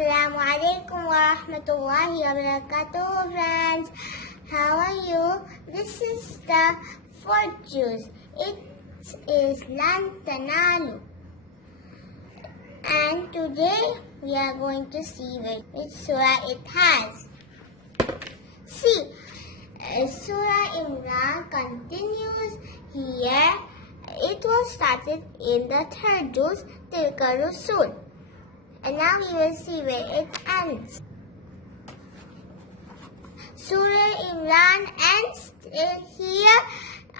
Assalamu alaikum wa rahmatullahi wa barakatuh, friends. How are you? This is the fourth juz. It is Lan Tana Loo. And today we are going to see which surah it has. See, Surah Imran continues here. It was started in the third juz, Tilka Rusul. And now we will see where it ends. Surah Imran ends here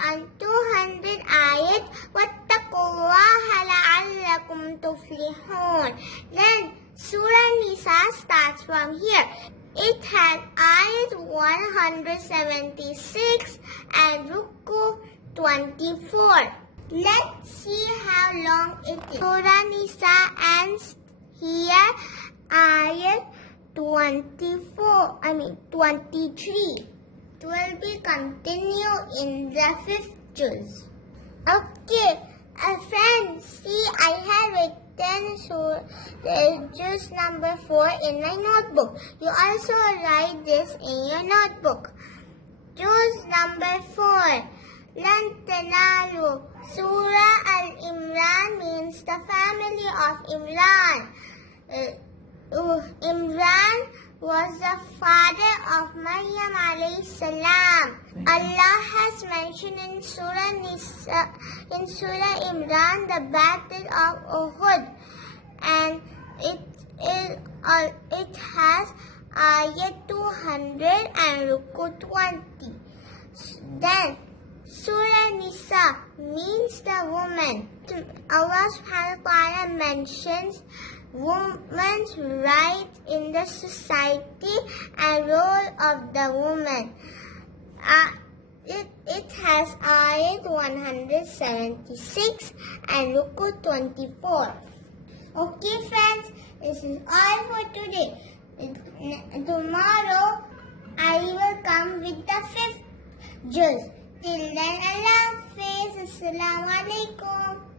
on 200 ayat. Wattaqullaha la'allakum tuflihun. Then Surah Nisa starts from here. It has ayat 176 and ruku 24. Let's see how long it is. Surah Nisa ends here, ayat 23. It will be continued in the fifth juz. Okay, friends, see, I have written juz number 4 in my notebook. You also write this in your notebook. Juz number 4. Lan Tana Loo. Surah Al-Imran means the family of Imran. Imran was the father of Maryam alayhi salam. Allah has mentioned in Surah Imran the battle of Uhud, and it has ayat 200 and ruku 20. Then Surah Nisa means the woman. Allah subhanahu wa ta'ala mentions woman's right in the society and role of the woman. It has ayat 176 and ruku 24. Okay, friends, this is all for today. Tomorrow I will come with the fifth juz. Till then, Allah Hafiz. Assalamu alaikum.